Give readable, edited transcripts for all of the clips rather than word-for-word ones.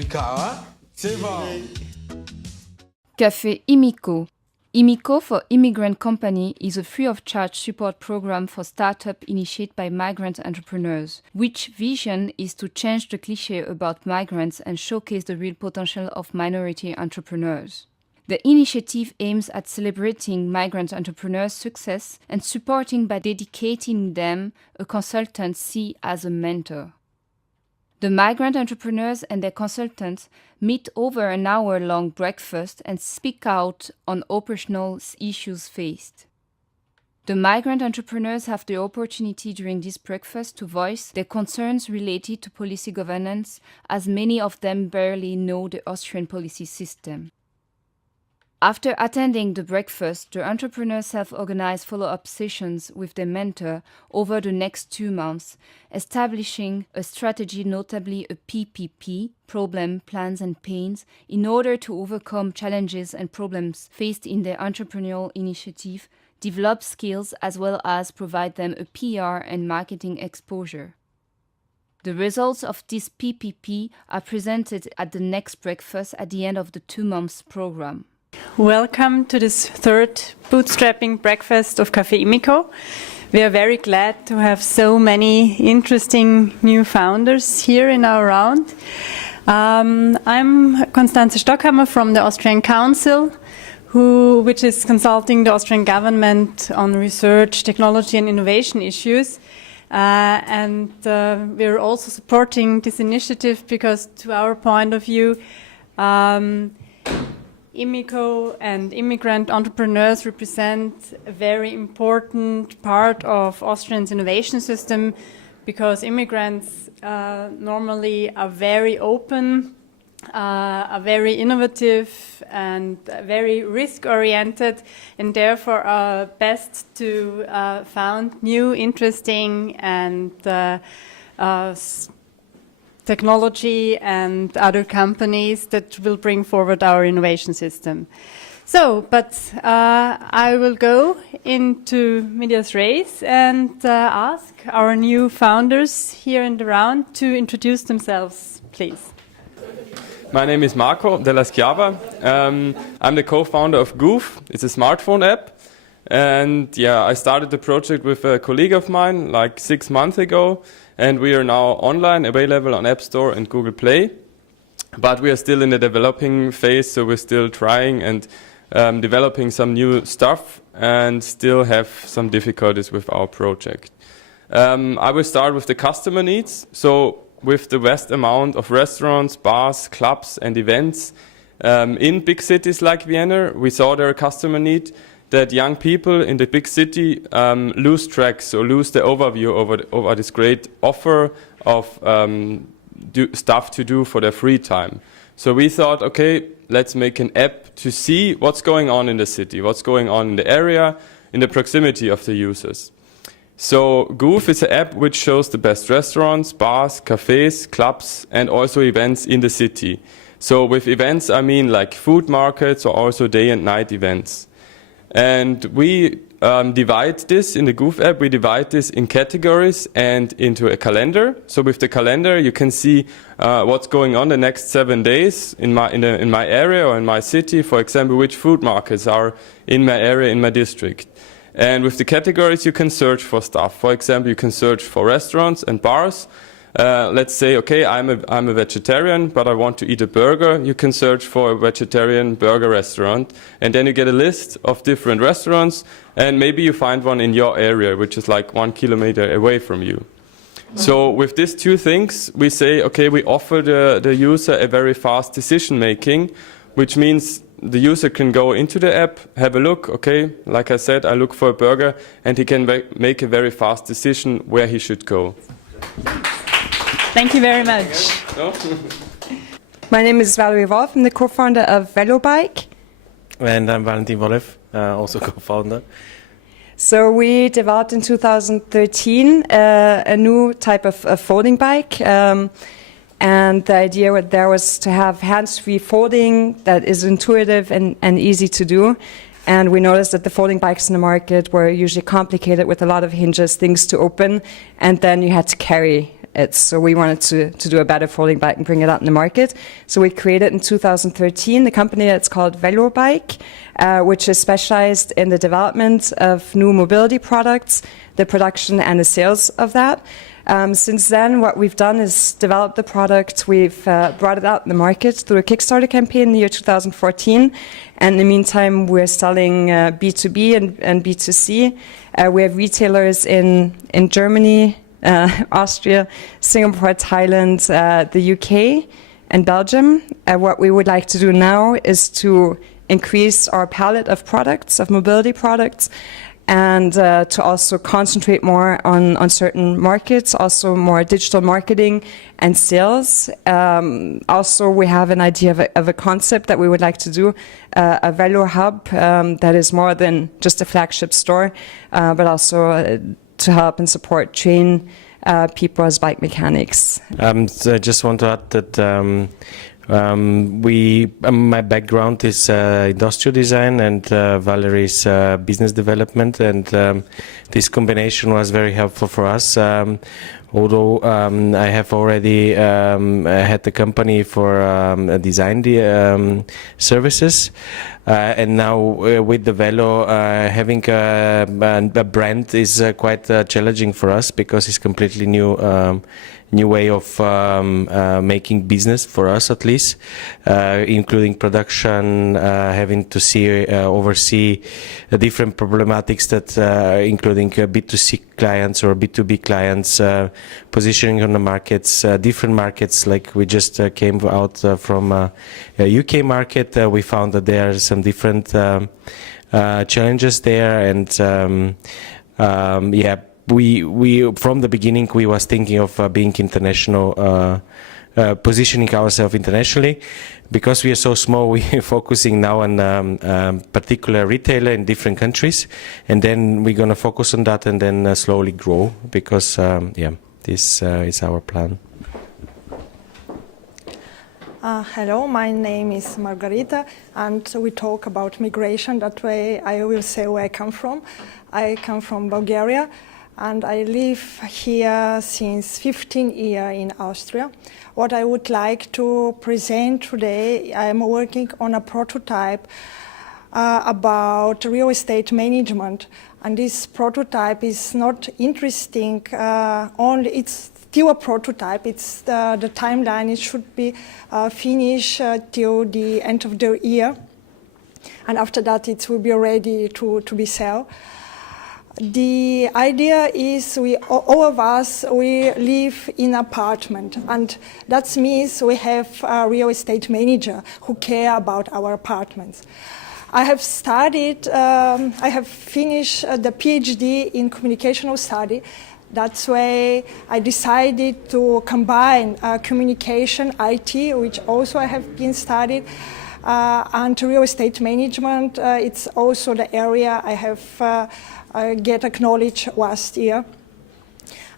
Africa, c'est bon. Café Immico. Immico for Immigrant Company is a free-of-charge support program for startups initiated by migrant entrepreneurs, which vision is to change the cliché about migrants and showcase the real potential of minority entrepreneurs. The initiative aims at celebrating migrant entrepreneurs' success and supporting by dedicating them a consultancy as a mentor. The migrant entrepreneurs and their consultants meet over an hour-long breakfast and speak out on operational issues faced. The migrant entrepreneurs have the opportunity during this breakfast to voice their concerns related to policy governance, as many of them barely know the Austrian policy system. After attending the breakfast, the entrepreneurs self-organize follow-up sessions with their mentor over the next 2 months, establishing a strategy, notably a PPP, problem, plans and pains, in order to overcome challenges and problems faced in their entrepreneurial initiative, develop skills as well as provide them a PR and marketing exposure. The results of this PPP are presented at the next breakfast at the end of the 2 months program. Welcome to this third bootstrapping breakfast of Café Immico. We are very glad to have so many interesting new founders here in our round. I'm Constanze Stockhammer from the Austrian Council, which is consulting the Austrian government on research, technology and innovation issues. We're also supporting this initiative because, to our point of view, Immico and immigrant entrepreneurs represent a very important part of Austrian's innovation system, because immigrants normally are very open, are very innovative and very risk-oriented, and therefore are best to found new, interesting and technology and other companies that will bring forward our innovation system. I will go into medias res and ask our new founders here in the round to introduce themselves, please. My name is Marco della Schiava. I'm the co-founder of Goof. It's a smartphone app. And yeah, I started the project with a colleague of mine like 6 months ago. And we are now online, available on App Store and Google Play. But we are still in the developing phase, so we're still trying and developing some new stuff and still have some difficulties with our project. I will start with the customer needs. So with the vast amount of restaurants, bars, clubs and events in big cities like Vienna, we saw there a customer need that young people in the big city lose track, so lose the overview over this great offer of stuff to do for their free time. So we thought, okay, let's make an app to see what's going on in the city, what's going on in the area, in the proximity of the users. So Goof is an app which shows the best restaurants, bars, cafes, clubs and also events in the city. So with events I mean like food markets or also day and night events. And we divide this in the Goof app, we divide this in categories and into a calendar. So with the calendar you can see what's going on the next 7 days in my area or in my city. For example, which food markets are in my area, in my district. And with the categories you can search for stuff. For example, you can search for restaurants and bars. Let's say, okay, I'm a vegetarian, but I want to eat a burger. You can search for a vegetarian burger restaurant, and then you get a list of different restaurants, and maybe you find one in your area, which is like 1 kilometer away from you. So with these two things, we say, okay, we offer the user a very fast decision making, which means the user can go into the app, have a look, okay, like I said, I look for a burger, and he can make a very fast decision where he should go. Thank you very much. My name is Valerie Wolf. I'm the co-founder of VeloBike. And I'm Valentin Wolf, also co-founder. So we developed in 2013 a new type of folding bike. And the idea there was to have hands-free folding that is intuitive and easy to do. And we noticed that the folding bikes in the market were usually complicated with a lot of hinges, things to open, and then you had to carry it. So we wanted to do a better folding bike and bring it out in the market. So we created in 2013 the company that's called Velobike, which is specialized in the development of new mobility products, the production and the sales of that. Since then, what we've done is develop the product. We've brought it out in the market through a Kickstarter campaign in the year 2014. And in the meantime, we're selling B2B and B2C. We have retailers in Germany, Austria, Singapore, Thailand, the UK, and Belgium. What we would like to do now is to increase our palette of products, of mobility products, and to also concentrate more on certain markets, also more digital marketing and sales. Also, we have an idea of a concept that we would like to do, a Velo hub that is more than just a flagship store, but also to help and support train people as bike mechanics. So I just want to add that my background is industrial design and Valerie's business development, and this combination was very helpful for us. Although I have already had the company for design services, and now with the Velo, having a brand is quite challenging for us because it's completely new way of making business for us, at least, including production, having to oversee different problematics that including B2C clients or B2B clients, positioning on the markets, different markets. Like we just came out from a UK market, we found that there are some different challenges there, and we from the beginning we was thinking of being international, positioning ourselves internationally. Because we are so small, we are focusing now on particular retailer in different countries, and then we're gonna focus on that and then slowly grow. Because this is our plan. Hello, my name is Margarita, and we talk about migration. That way I will say where I come from. I come from Bulgaria, and I live here since 15 years in Austria. What I would like to present today, I'm working on a prototype about real estate management. And this prototype is not interesting only, it's still a prototype. It's the timeline, it should be finished till the end of the year. And after that, it will be ready to be sold. The idea is all of us, we live in an apartment, and that means we have a real estate manager who care about our apartments. I have studied, I have finished the PhD in communicational study. That's why I decided to combine communication, IT, which also I have been studied, and real estate management. It's also the area I have get acknowledged last year.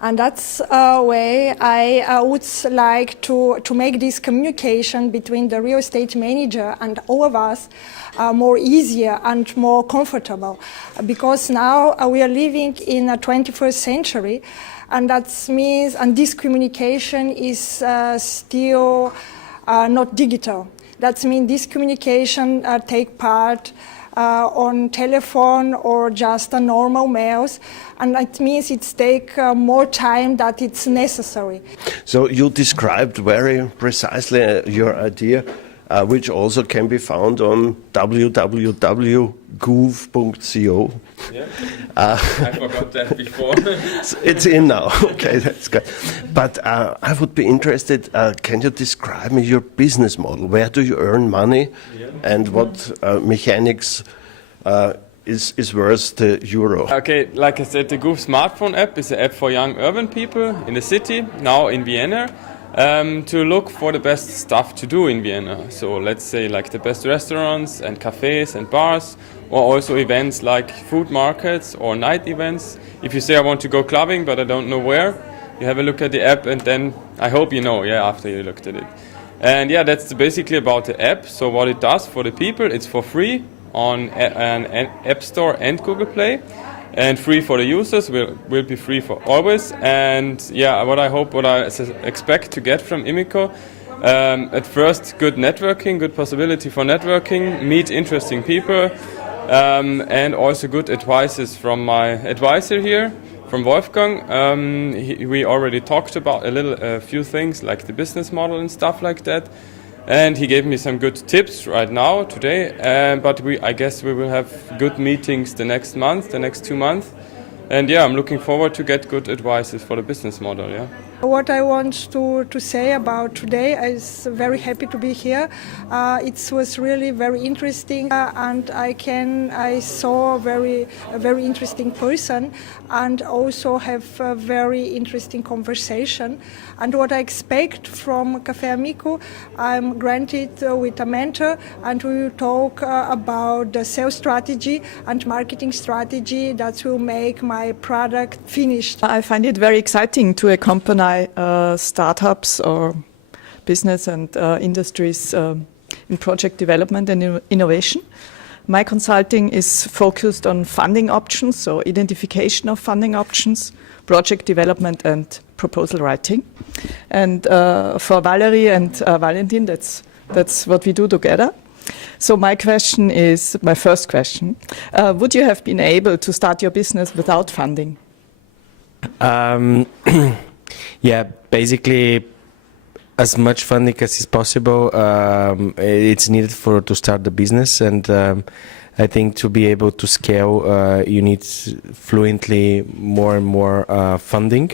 And that's a way I would like to make this communication between the real estate manager and all of us more easier and more comfortable. Because now we are living in a 21st century, and that means, and this communication is still not digital. That means this communication take part on telephone or just a normal mails, and it means it takes more time than it's necessary. So you described very precisely your idea, which also can be found on www.goof.co. Yeah. I forgot that before. It's in now. Okay, that's good. But I would be interested, can you describe me your business model? Where do you earn money, and what mechanics is worth the euro? Okay, like I said, the Goof smartphone app is an app for young urban people in the city, now in Vienna, to look for the best stuff to do in Vienna. So let's say like the best restaurants and cafes and bars, or also events like food markets or night events. If you say I want to go clubbing but I don't know where, you have a look at the app, and then I hope you know, after you looked at it. And that's basically about the app. So what it does for the people, it's for free on an App Store and Google Play. and free for the users. Will be free for always. And yeah, what I expect to get from Immico. At first, good networking, good possibility for networking, meet interesting people, and also good advices from my advisor here, from Wolfgang. We already talked about a few things like the business model and stuff like that, and he gave me some good tips right now today. But I guess we will have good meetings the next 2 months, and yeah, I'm looking forward to get good advices for the business model. Yeah. What I want to say about today, I was very happy to be here. It was really very interesting, and I saw a very interesting person, and also have a very interesting conversation. And what I expect from Café Immico, I'm granted with a mentor, and we will talk about the sales strategy and marketing strategy that will make my product finished. I find it very exciting to accompany startups or business and industries in project development and innovation. My consulting is focused on funding options, so identification of funding options, project development and proposal writing. And for Valerie and Valentin, that's what we do together. So my first question, would you have been able to start your business without funding? Yeah, basically as much funding as is possible. It's needed to start the business, and I think to be able to scale, you need fluently more and more funding.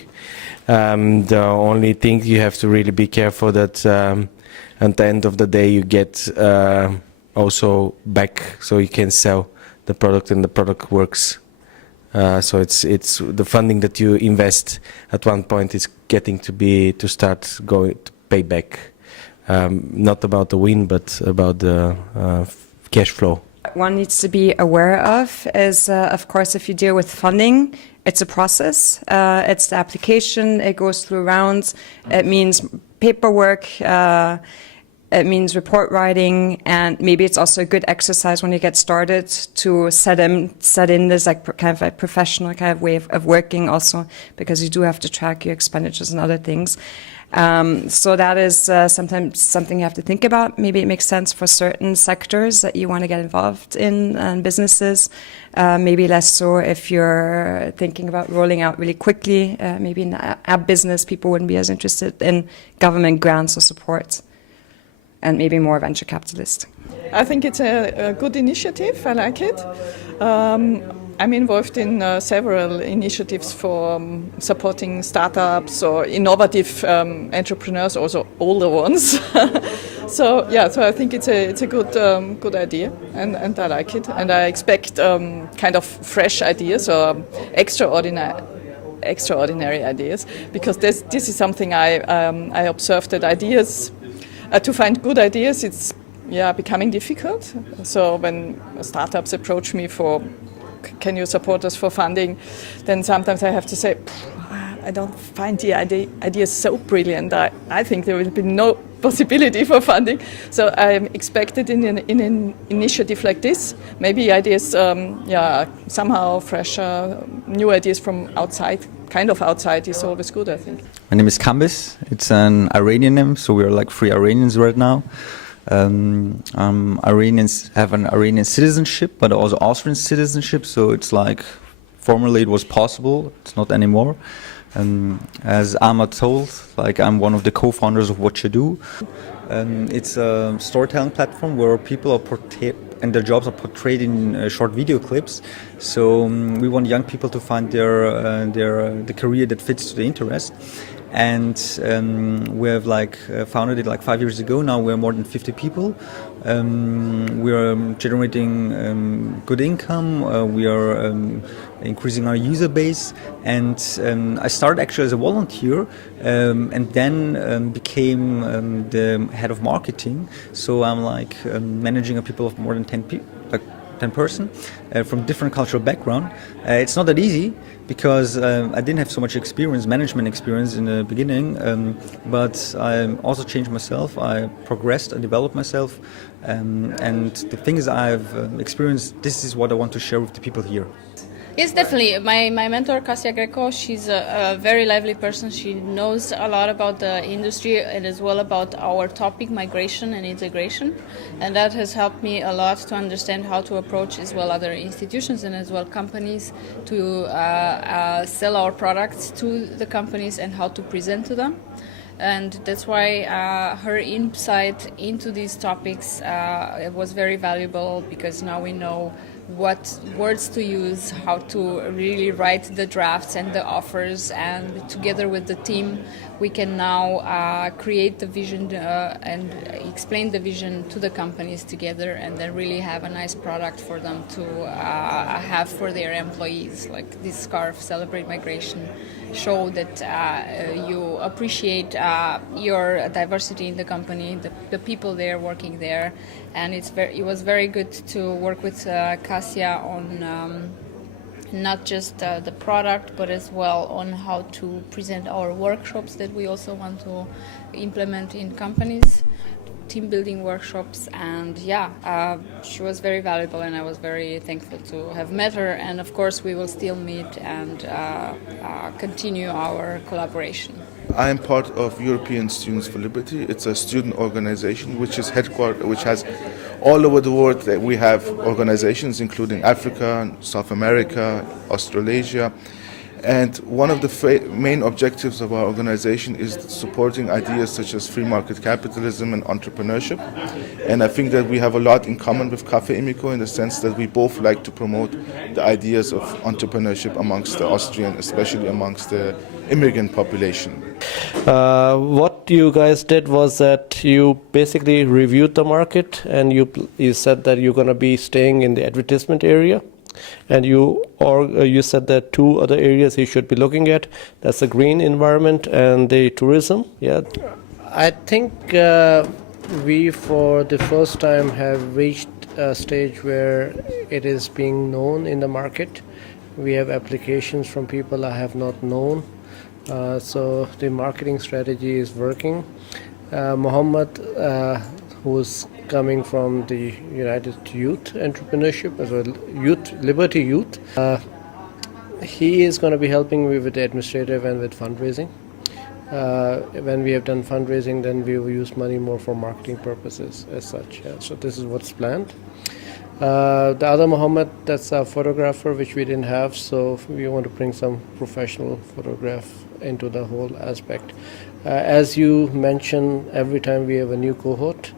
The only thing you have to really be careful that at the end of the day you get also back, so you can sell the product and the product works. So it's the funding that you invest at one point is getting to start going to pay back. Not about the win, but about the cash flow. One needs to be aware of is, of course, if you deal with funding, it's a process. It's the application. It goes through rounds. It means paperwork. It means report writing, and maybe it's also a good exercise when you get started to set in this kind of professional kind of way of working also, because you do have to track your expenditures and other things. So that is sometimes something you have to think about. Maybe it makes sense for certain sectors that you want to get involved in and businesses. Maybe less so if you're thinking about rolling out really quickly. Maybe in app business, people wouldn't be as interested in government grants or support. And maybe more venture capitalist. I think it's a good initiative. I like it. I'm involved in several initiatives for supporting startups or innovative entrepreneurs, also older ones. So I think it's a good idea, and I like it. And I expect kind of fresh ideas or extraordinary ideas, because this is something I observed, that ideas. To find good ideas, it's becoming difficult. So when startups approach me for, can you support us for funding, then sometimes I have to say, I don't find the ideas so brilliant. I think there will be no possibility for funding. So I'm expected in an initiative like this, maybe ideas, somehow fresh, new ideas from outside. Kind of outside is always good, I think. My name is Kambis. It's an Iranian name, so we're like 3 Iranians right now. Iranians have an Iranian citizenship, but also Austrian citizenship. So it's like formerly it was possible. It's not anymore. As Ahmad told, like I'm one of the co-founders of What You Do. It's a storytelling platform where people are and their jobs are portrayed in short video clips. So we want young people to find the career that fits to the interest. And we have founded it 5 years ago. Now we're more than 50 people. We're generating good income. We are increasing our user base. And I started actually as a volunteer, and then became the head of marketing. So I'm managing a people of more than 10 person from different cultural background. It's not that easy, because I didn't have so much management experience in the beginning, but I also changed myself. I progressed, I developed myself, and the things I've experienced, this is what I want to share with the people here. Yes, definitely. My mentor, Kasia Greco, she's a very lively person. She knows a lot about the industry and as well about our topic, migration and integration. And that has helped me a lot to understand how to approach as well other institutions and as well companies to sell our products to the companies and how to present to them. And that's why her insight into these topics was very valuable, because now we know what words to use, how to really write the drafts and the offers, and together with the team we can now create the vision and explain the vision to the companies together, and then really have a nice product for them to have for their employees. Like this scarf, Celebrate Migration, show that you appreciate your diversity in the company, the people there working there, and it was very good to work with Kasia on not just the product, but as well on how to present our workshops that we also want to implement in companies, team building workshops. And she was very valuable, and I was very thankful to have met her. And of course we will still meet and continue our collaboration. I am part of European Students for Liberty. It's a student organization which is headquartered, which has all over the world. That we have organizations including Africa, South America, Australasia. And one of the main objectives of our organization is supporting ideas such as free market capitalism and entrepreneurship. And I think that we have a lot in common with Café Immico, in the sense that we both like to promote the ideas of entrepreneurship amongst the Austrian, especially amongst the immigrant population. What you guys did was that you basically reviewed the market, and you said that you're going to be staying in the advertisement area. And you said that two other areas you should be looking at. That's the green environment and the tourism. Yeah, I think we for the first time have reached a stage where it is being known in the market. We have applications from people I have not known. So the marketing strategy is working. Mohammed, who's coming from the United Youth Entrepreneurship as well, Liberty Youth. He is going to be helping me with the administrative and with fundraising. When we have done fundraising, then we will use money more for marketing purposes as such. So this is what's planned. The other Mohammed, that's a photographer, which we didn't have, so we want to bring some professional photograph into the whole aspect. As you mentioned, every time we have a new cohort.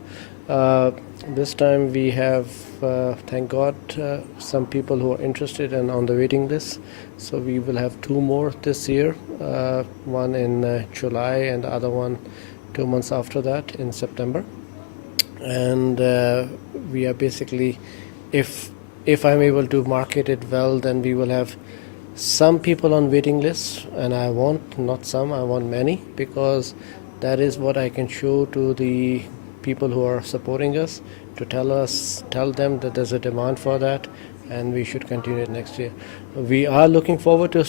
This time we have, thank God, some people who are interested and on the waiting list. So we will have two more this year, one in July and the other one 2 months after that in September. And we are basically, if I'm able to market it well, then we will have some people on waiting lists, and I want not some, I want many, because that is what I can show to the people who are supporting us, to tell them that there's a demand for that, and we should continue it next year. We are looking forward to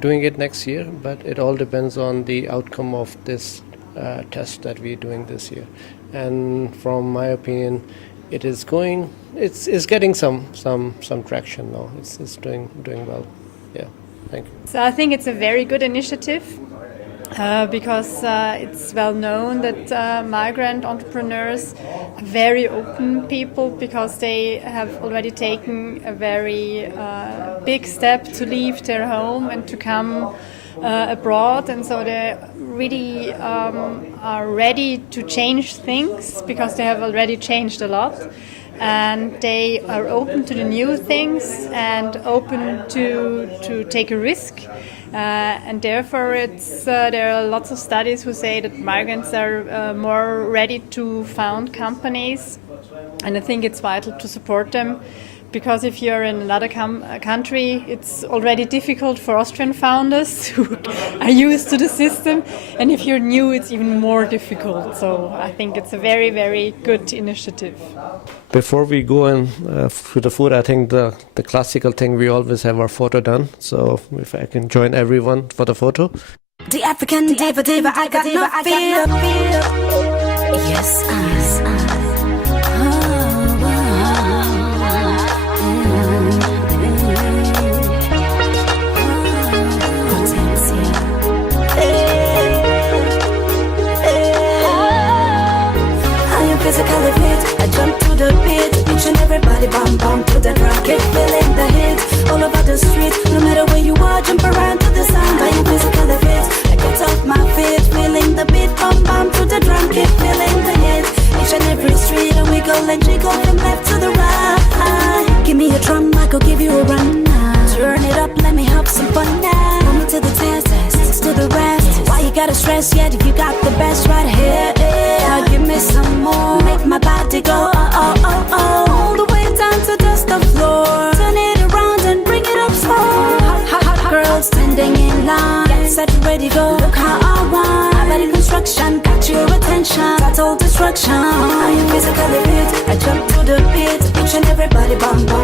doing it next year, but it all depends on the outcome of this test that we're doing this year. And from my opinion, it's getting some traction now. It's doing well. Yeah, thank you. So I think it's a very good initiative. Because it's well known that migrant entrepreneurs are very open people, because they have already taken a very big step to leave their home and to come abroad, and so they really are ready to change things, because they have already changed a lot. And they are open to the new things and open to take a risk. And therefore there are lots of studies who say that migrants are more ready to found companies, and I think it's vital to support them, because if you're in another country, it's already difficult for Austrian founders who are used to the system, and if you're new, it's even more difficult. So I think it's a very, very good initiative. Before we go in to the food, I think the classical thing, we always have our photo done. So if I can join everyone for the photo. The African diva, I got no fear. Yes, the drum, I could give you a run now. Turn it up, let me have some fun now. Put me to the test, to the rest. Why you gotta stress yet? You got the best right here. Now give me some more, make my body go oh oh oh oh. All the way down to dust the floor. Turn it around and bring it up slow. Hot girls standing in line, get set, ready, go. Look how I want. My body construction got your attention. Total destruction. Are you physically fit? I jump to the pit, each and everybody bum bum.